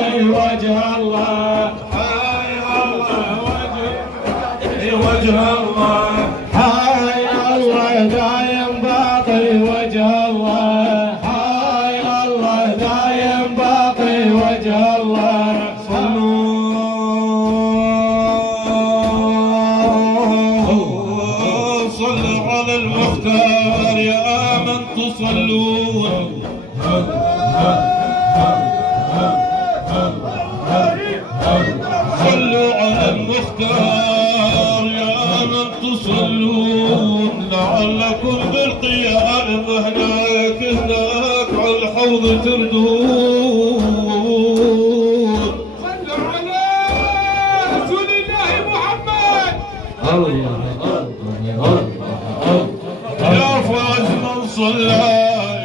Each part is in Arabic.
باقي وجه الله، حي الله وجه الله، حي الله دايم باقي وجه الله، حي الله دايم باقي وجه الله. صلوا على المختار يا من تصلون، صلوا على المختار يا من تصلون، لعلكم بالقيام هناك على الحوض تردون. صلوا على رسول الله محمد. يا فاز من صلى،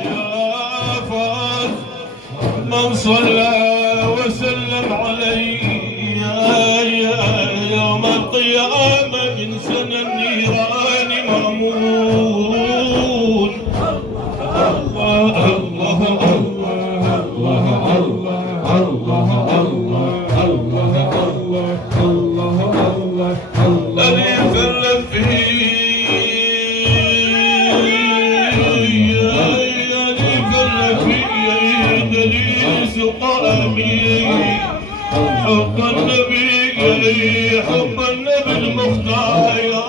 يا فاز من صلى وسلم علي يوم القيامة من سنة النيران مأمون. الله الله الله الله الله الله الله الذي فرق حب النبي، حب النبي المختار يا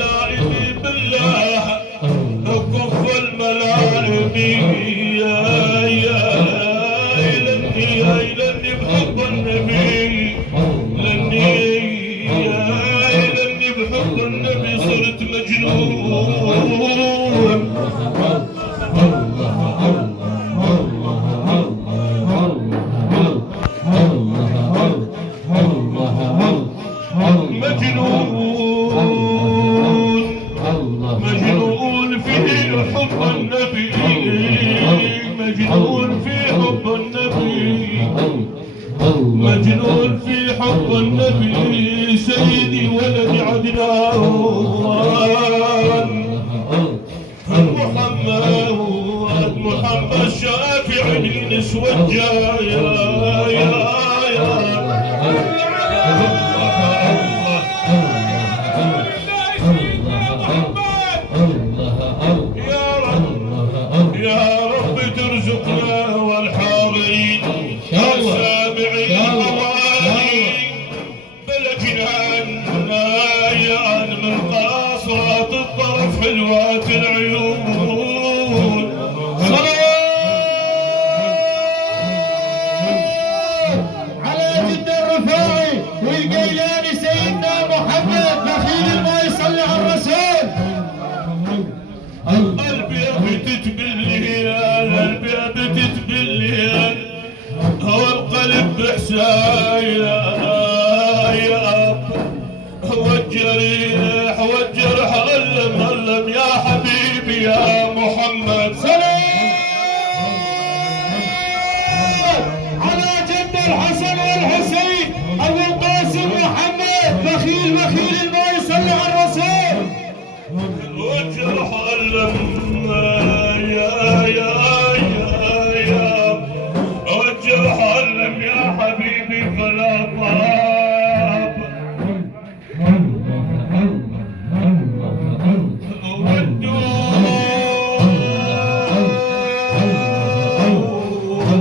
لائمي بالله كف الملائمي لاني بحب النبي، لاني بحب النبي صرت مجنون. مجنون في حب النبي، مجنون في حب النبي، مجنون في حب النبي سيدي ولد عدنان. محمد الشافع نسوى الجاية يا رب ترزقنا والحاضرين والسامعين الأوائل بالجنان من قاصرات الطرف حلوات العيون. على جد الرفاعي والقيلاني سيدنا محمد بخيل ما يصلي على الرسول. قلبي ابتت بالليل، قلبي ابتت بالليل، هو القلب بحساي يا اب، هو الجريح والجرح علم يا حبيبي يا محمد. سلام على جد الحسن والحسين ابو القاسم محمد بخيل ما يصلي على الرسول. والجرح علم والجرح علم يا حبيبي فلا طاب.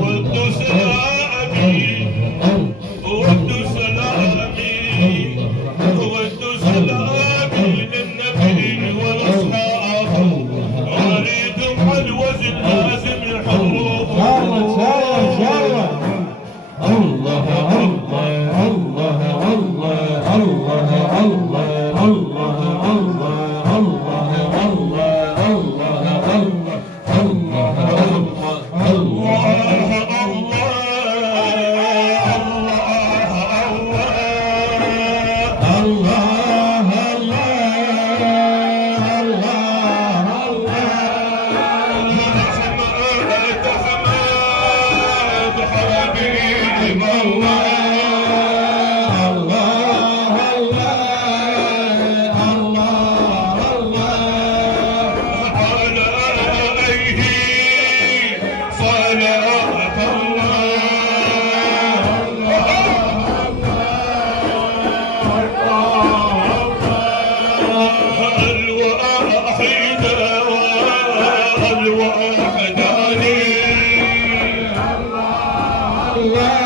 ودوا سلامي حبيب الله الله